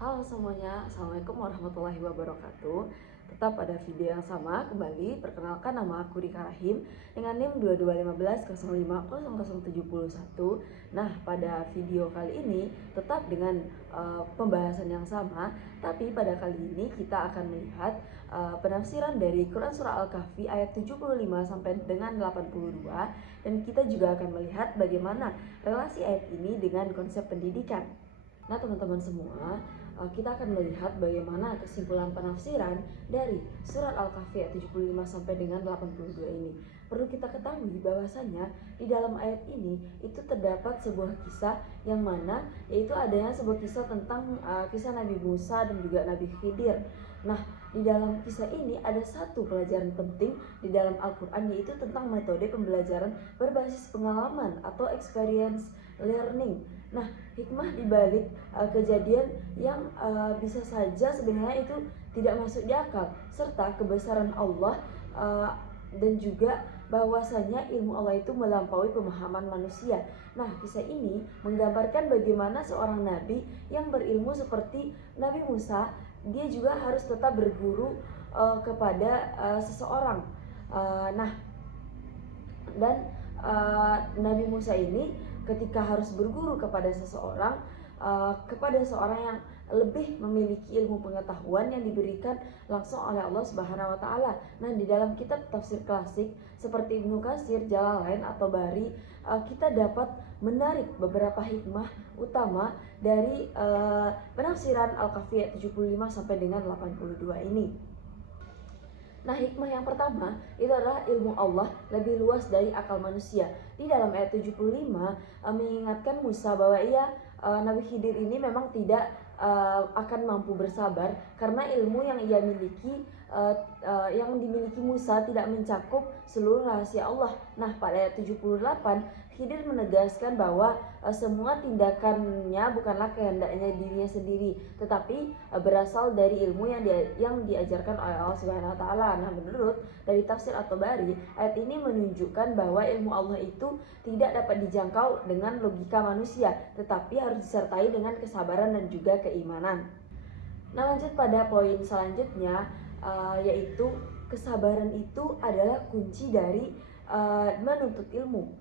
Halo semuanya, Assalamualaikum warahmatullahi wabarakatuh. Tetap pada video yang sama, kembali perkenalkan nama aku Rika Rahim dengan NIM 2215050071. Nah, pada video kali ini tetap dengan pembahasan yang sama, tapi pada kali ini kita akan melihat penafsiran dari Quran Surah Al-Kahfi ayat 75 sampai dengan 82, dan kita juga akan melihat bagaimana relasi ayat ini dengan konsep pendidikan. Nah, teman-teman semua, kita akan melihat bagaimana kesimpulan penafsiran dari surat Al-Kahfi ayat 75 sampai dengan 82 ini. Perlu kita ketahui bahwasanya di dalam ayat ini itu terdapat sebuah kisah yang mana yaitu adanya sebuah kisah tentang kisah Nabi Musa dan juga Nabi Khidir. Nah, di dalam kisah ini ada satu pelajaran penting di dalam Al-Quran, yaitu tentang metode pembelajaran berbasis pengalaman atau experience learning. Nah, hikmah dibalik kejadian yang bisa saja sebenarnya itu tidak masuk di akal, serta kebesaran Allah dan juga bahwasanya ilmu Allah itu melampaui pemahaman manusia. Nah, kisah ini menggambarkan bagaimana seorang nabi yang berilmu seperti Nabi Musa, dia juga harus tetap berguru kepada seseorang. Nah, dan Nabi Musa ini ketika harus berguru kepada seseorang, kepada seorang yang lebih memiliki ilmu pengetahuan yang diberikan langsung oleh Allah Subhanahu wa taala. Nah, di dalam kitab tafsir klasik seperti Ibnu Katsir, Jalalain atau Bari, kita dapat menarik beberapa hikmah utama dari penafsiran Al-Kahfi ayat 75 sampai dengan 82 ini. Nah, hikmah yang pertama itu adalah ilmu Allah lebih luas dari akal manusia. Di dalam ayat 75 mengingatkan Musa bahwa Nabi Khidir ini memang tidak akan mampu bersabar karena ilmu yang ia miliki, yang dimiliki Musa tidak mencakup seluruh rahasia Allah. Nah, pada ayat 78 Khidir menegaskan bahwa semua tindakannya bukanlah kehendaknya dirinya sendiri, tetapi berasal dari ilmu yang diajarkan oleh Allah Subhanahu wa taala. Nah, menurut dari tafsir atau Bari, ayat ini menunjukkan bahwa ilmu Allah itu tidak dapat dijangkau dengan logika manusia, tetapi harus disertai dengan kesabaran dan juga keimanan. Nah, lanjut pada poin selanjutnya, yaitu kesabaran itu adalah kunci dari menuntut ilmu.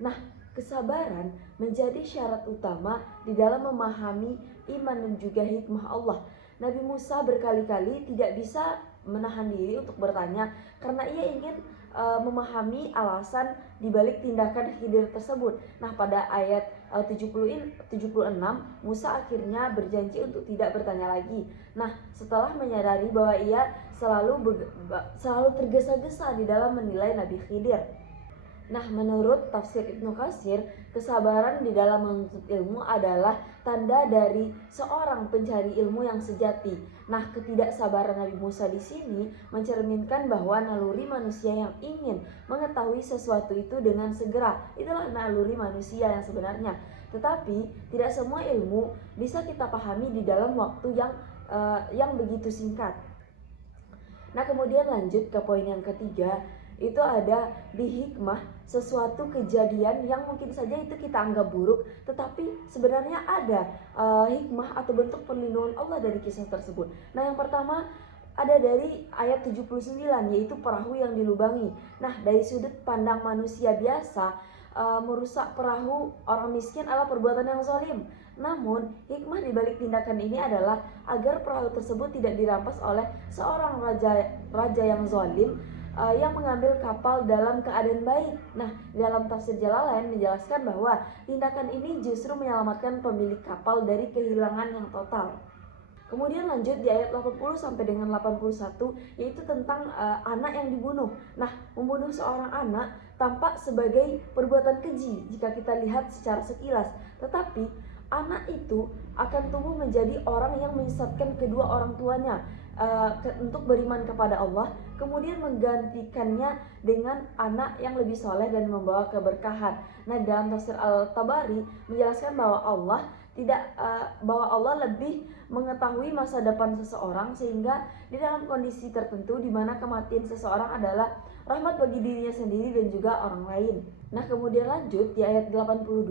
Nah, kesabaran menjadi syarat utama di dalam memahami iman dan juga hikmah Allah. Nabi Musa berkali-kali tidak bisa menahan diri untuk bertanya karena ia ingin memahami alasan dibalik tindakan Khidir tersebut. Nah, pada ayat 76 Musa akhirnya berjanji untuk tidak bertanya lagi. Nah, setelah menyadari bahwa ia selalu tergesa-gesa di dalam menilai Nabi Khidir. Nah, menurut tafsir Ibnu Katsir, kesabaran di dalam menuntut ilmu adalah tanda dari seorang pencari ilmu yang sejati. Nah, ketidaksabaran Nabi Musa di sini mencerminkan bahwa naluri manusia yang ingin mengetahui sesuatu itu dengan segera. Itulah naluri manusia yang sebenarnya. Tetapi tidak semua ilmu bisa kita pahami di dalam waktu yang begitu singkat. Nah, kemudian lanjut ke poin yang ketiga, itu ada di hikmah sesuatu kejadian yang mungkin saja itu kita anggap buruk, tetapi sebenarnya ada hikmah atau bentuk perlindungan Allah dari kisah tersebut. Nah, yang pertama ada dari ayat 79, yaitu perahu yang dilubangi. Nah, dari sudut pandang manusia biasa, merusak perahu orang miskin adalah perbuatan yang zalim. Namun, hikmah di balik tindakan ini adalah agar perahu tersebut tidak dirampas oleh seorang raja yang zalim yang mengambil kapal dalam keadaan baik. Nah, dalam tafsir Jalalain menjelaskan bahwa tindakan ini justru menyelamatkan pemilik kapal dari kehilangan yang total. Kemudian lanjut di ayat 80 sampai dengan 81, yaitu tentang anak yang dibunuh. Nah, membunuh seorang anak tampak sebagai perbuatan keji jika kita lihat secara sekilas, tetapi anak itu akan tumbuh menjadi orang yang menyesatkan kedua orang tuanya untuk beriman kepada Allah, kemudian menggantikannya dengan anak yang lebih soleh dan membawa keberkahan. Nah, dalam tafsir Al-Tabari menjelaskan bahwa Allah lebih mengetahui masa depan seseorang, sehingga di dalam kondisi tertentu di mana kematian seseorang adalah rahmat bagi dirinya sendiri dan juga orang lain. Nah, kemudian lanjut di ayat 82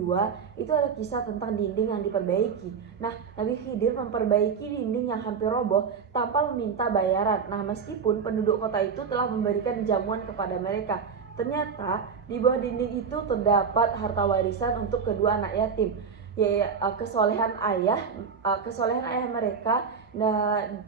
itu ada kisah tentang dinding yang diperbaiki. Nah, Nabi Khidir memperbaiki dinding yang hampir roboh tanpa meminta bayaran. Nah, meskipun penduduk kota itu telah memberikan jamuan kepada mereka, ternyata di bawah dinding itu terdapat harta warisan untuk kedua anak yatim. Ya, kesolehan ayah mereka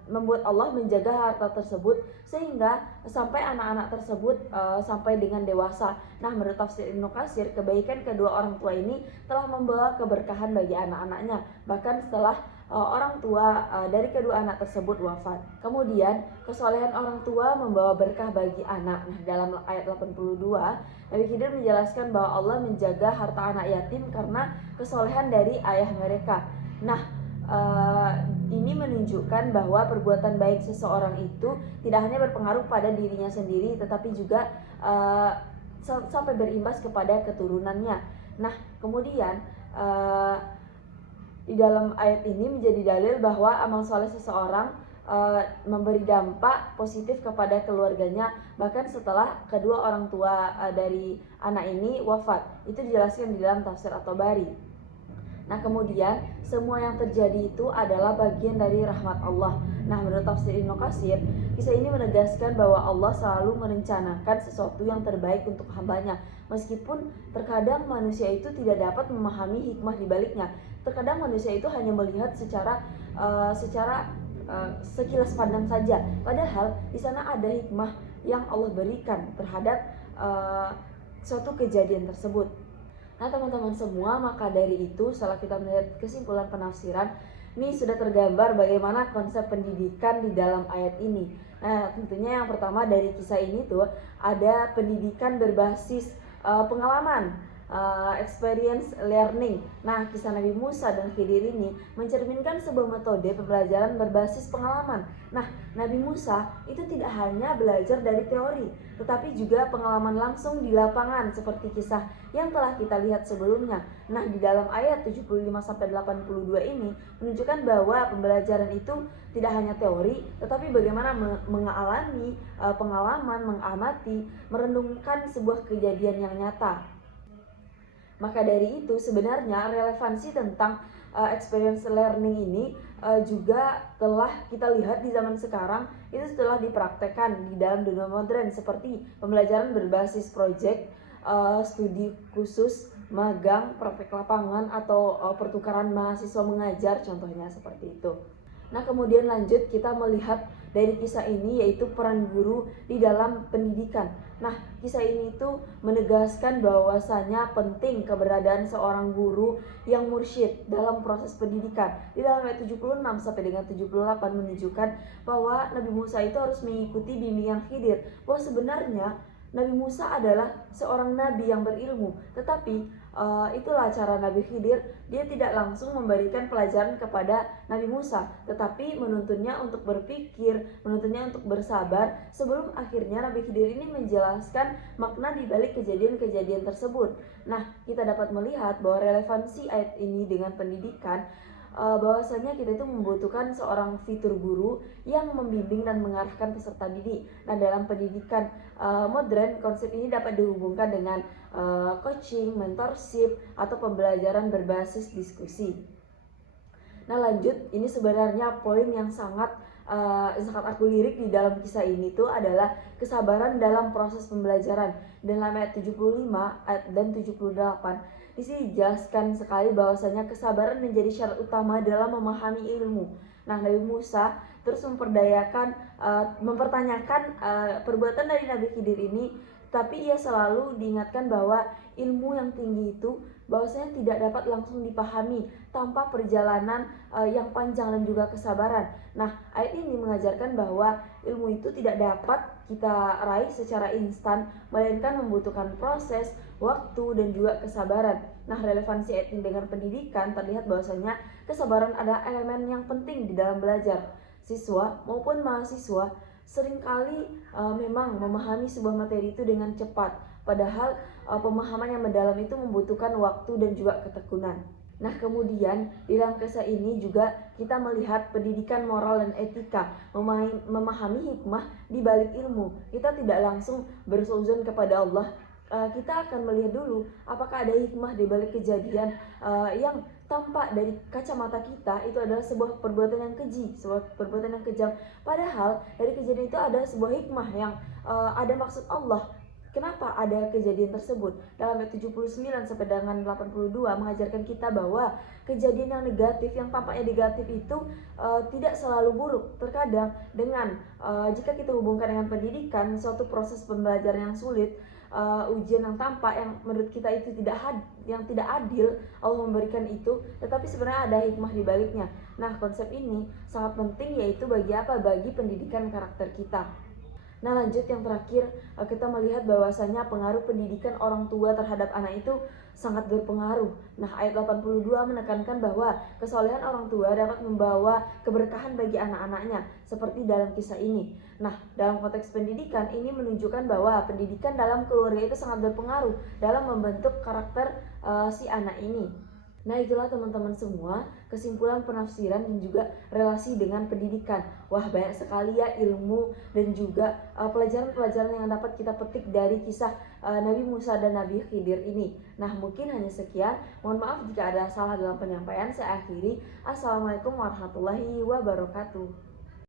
membuat Allah menjaga harta tersebut sehingga sampai anak-anak tersebut sampai dengan dewasa. Nah, menurut tafsir Ibnu Katsir, kebaikan kedua orang tua ini telah membawa keberkahan bagi anak-anaknya, bahkan setelah orang tua dari kedua anak tersebut wafat. Kemudian, kesolehan orang tua membawa berkah bagi anak. Nah, dalam ayat 82, Nabi Khidir menjelaskan bahwa Allah menjaga harta anak yatim karena kesolehan dari ayah mereka. Nah, ini menunjukkan bahwa perbuatan baik seseorang itu tidak hanya berpengaruh pada dirinya sendiri, tetapi juga sampai berimbas kepada keturunannya. Nah, kemudian di dalam ayat ini menjadi dalil bahwa amal soleh seseorang memberi dampak positif kepada keluarganya bahkan setelah kedua orang tua dari anak ini wafat. Itu dijelaskan di dalam tafsir At-Tabari. Nah, kemudian semua yang terjadi itu adalah bagian dari rahmat Allah. Nah, menurut tafsir Ibnu Katsir, kisah ini menegaskan bahwa Allah selalu merencanakan sesuatu yang terbaik untuk hambanya. Meskipun terkadang manusia itu tidak dapat memahami hikmah di baliknya. Terkadang manusia itu hanya melihat secara sekilas pandang saja. Padahal di sana ada hikmah yang Allah berikan terhadap suatu kejadian tersebut. Nah, teman-teman semua, maka dari itu setelah kita melihat kesimpulan penafsiran, ini sudah tergambar bagaimana konsep pendidikan di dalam ayat ini. Nah, tentunya yang pertama dari kisah ini tuh ada pendidikan berbasis pengalaman, experience learning. Nah, kisah Nabi Musa dan Khidir ini mencerminkan sebuah metode pembelajaran berbasis pengalaman. Nah, Nabi Musa itu tidak hanya belajar dari teori, tetapi juga pengalaman langsung di lapangan seperti kisah yang telah kita lihat sebelumnya. Nah, di dalam ayat 75-82 ini menunjukkan bahwa pembelajaran itu tidak hanya teori, tetapi bagaimana mengalami pengalaman, mengamati, merenungkan sebuah kejadian yang nyata. Maka dari itu sebenarnya relevansi tentang experience learning ini juga telah kita lihat di zaman sekarang itu setelah dipraktekkan di dalam dunia modern seperti pembelajaran berbasis project, studi khusus, magang, praktek lapangan atau pertukaran mahasiswa mengajar, contohnya seperti itu. Nah, kemudian lanjut kita melihat dari kisah ini yaitu peran guru di dalam pendidikan. Nah, kisah ini itu menegaskan bahwasanya penting keberadaan seorang guru yang mursyid dalam proses pendidikan. Di dalam ayat 76 sampai dengan 78 menunjukkan bahwa Nabi Musa itu harus mengikuti bimbingan Khidir. Bahwa sebenarnya Nabi Musa adalah seorang nabi yang berilmu, tetapi itulah cara Nabi Khidir, dia tidak langsung memberikan pelajaran kepada Nabi Musa, tetapi menuntunnya untuk berpikir, menuntunnya untuk bersabar sebelum akhirnya Nabi Khidir ini menjelaskan makna di balik kejadian-kejadian tersebut. Nah, kita dapat melihat bahwa relevansi ayat ini dengan pendidikan, bahwasanya kita itu membutuhkan seorang fitur guru yang membimbing dan mengarahkan peserta didik. Nah, dalam pendidikan modern, konsep ini dapat dihubungkan dengan coaching, mentorship, atau pembelajaran berbasis diskusi. Nah, lanjut, ini sebenarnya poin yang sangat aku lirik di dalam kisah ini tuh adalah kesabaran dalam proses pembelajaran. Dalam ayat 75 dan 78 di sini dijelaskan sekali bahwasanya kesabaran menjadi syarat utama dalam memahami ilmu. Nah, Nabi Musa terus mempertanyakan perbuatan dari Nabi Khidir ini, tapi ia selalu diingatkan bahwa ilmu yang tinggi itu bahwasanya tidak dapat langsung dipahami tanpa perjalanan yang panjang dan juga kesabaran. Nah, ayat ini mengajarkan bahwa ilmu itu tidak dapat kita raih secara instan, melainkan membutuhkan proses, waktu, dan juga kesabaran. Nah, relevansi ayat ini dengan pendidikan terlihat bahwasanya kesabaran adalah elemen yang penting di dalam belajar. Siswa maupun mahasiswa seringkali memang memahami sebuah materi itu dengan cepat, padahal pemahaman yang mendalam itu membutuhkan waktu dan juga ketekunan. Nah, kemudian di dalam kisah ini juga kita melihat pendidikan moral dan etika, memahami hikmah di balik ilmu. Kita tidak langsung bersuudzon kepada Allah kita akan melihat dulu apakah ada hikmah di balik kejadian yang tampak dari kacamata kita itu adalah sebuah perbuatan yang keji, sebuah perbuatan yang kejam. Padahal dari kejadian itu ada sebuah hikmah yang ada maksud Allah. Kenapa ada kejadian tersebut? Dalam ayat 79 sampai dengan 82 mengajarkan kita bahwa kejadian yang negatif, yang tampaknya negatif itu tidak selalu buruk. Terkadang dengan jika kita hubungkan dengan pendidikan, suatu proses pembelajaran yang sulit, ujian yang tampak yang menurut kita itu yang tidak adil, Allah memberikan itu, tetapi sebenarnya ada hikmah di baliknya. Nah, konsep ini sangat penting, yaitu bagi apa? Bagi pendidikan karakter kita. Nah, lanjut yang terakhir, kita melihat bahwasanya pengaruh pendidikan orang tua terhadap anak itu sangat berpengaruh. Nah, ayat 82 menekankan bahwa kesolehan orang tua dapat membawa keberkahan bagi anak-anaknya, seperti dalam kisah ini. Nah, dalam konteks pendidikan ini menunjukkan bahwa pendidikan dalam keluarga itu sangat berpengaruh dalam membentuk karakter si anak ini. Nah, itulah teman-teman semua kesimpulan penafsiran dan juga relasi dengan pendidikan. Wah, banyak sekali ya ilmu dan juga pelajaran-pelajaran yang dapat kita petik dari kisah Nabi Musa dan Nabi Khidir ini. Nah, mungkin hanya sekian. Mohon maaf jika ada salah dalam penyampaian. Saya akhiri. Assalamualaikum warahmatullahi wabarakatuh.